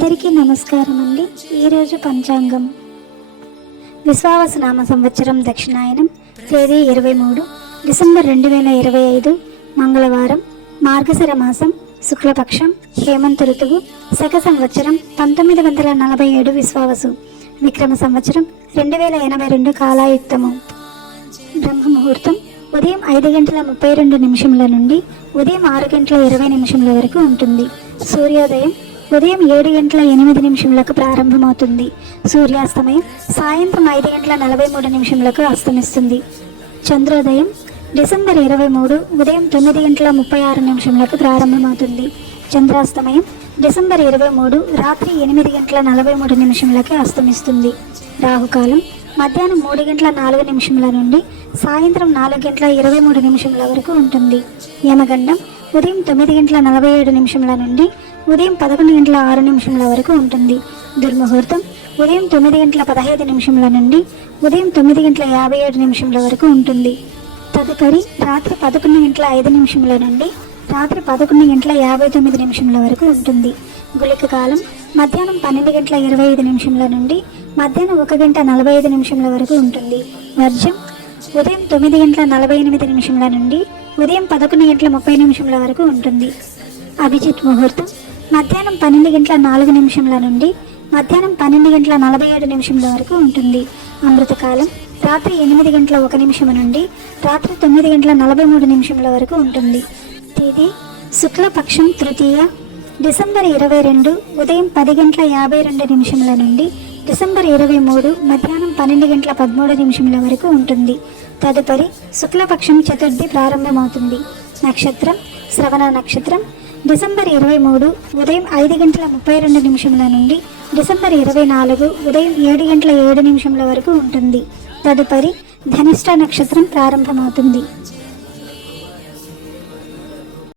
అందరికీ నమస్కారం అండి. ఈరోజు పంచాంగం విశ్వావసునామ సంవత్సరం దక్షిణాయనం తేదీ 23 డిసెంబర్ 2025 మంగళవారం, మార్గశిర మాసం, శుక్లపక్షం, హేమంత ఋతువు, శక సంవత్సరం 1947 విశ్వావసు, విక్రమ సంవత్సరం 2082 కాలాయుక్తము. బ్రహ్మ ముహూర్తం ఉదయం 5:32 నుండి ఉదయం 6:20 వరకు ఉంటుంది. సూర్యోదయం ఉదయం 7:08 ప్రారంభమవుతుంది. సూర్యాస్తమయం సాయంత్రం 5:43 అస్తమిస్తుంది. చంద్రోదయం డిసెంబర్ 23 ఉదయం 9:36 ప్రారంభమవుతుంది. చంద్రాస్తమయం డిసెంబర్ 23 రాత్రి 8:43 అస్తమిస్తుంది. రాహుకాలం మధ్యాహ్నం 3:04 నుండి సాయంత్రం 4:23 వరకు ఉంటుంది. యమగండం ఉదయం 9:47 నుండి ఉదయం 11:06 వరకు ఉంటుంది. దుర్ముహూర్తం ఉదయం 9:15 నుండి ఉదయం 9:57 వరకు ఉంటుంది. తదుపరి రాత్రి 11:05 నుండి రాత్రి 11:59 వరకు ఉంటుంది. గుళిక కాలం మధ్యాహ్నం 12:25 నుండి మధ్యాహ్నం 1:45 వరకు ఉంటుంది. వర్జం ఉదయం 9:48 నుండి ఉదయం 11:30 వరకు ఉంటుంది. అభిజిత్ ముహూర్తం మధ్యాహ్నం 12:04 నుండి మధ్యాహ్నం 12:47 వరకు ఉంటుంది. అమృతకాలం రాత్రి 8:01 నుండి రాత్రి 9:43 వరకు ఉంటుంది. తేదీ శుక్లపక్షం తృతీయ డిసెంబర్ 22 ఉదయం 10:52 నుండి డిసెంబర్ 23 మధ్యాహ్నం 12:13 వరకు ఉంటుంది. తదుపరి శుక్లపక్షం చతుర్థి ప్రారంభమవుతుంది. నక్షత్రం శ్రవణ నక్షత్రం డిసెంబర్ 23 ఉదయం 5:32 నుండి డిసెంబర్ 24 ఉదయం 7:07 వరకు ఉంటుంది. తదుపరి ధనిష్ట నక్షత్రం ప్రారంభమవుతుంది.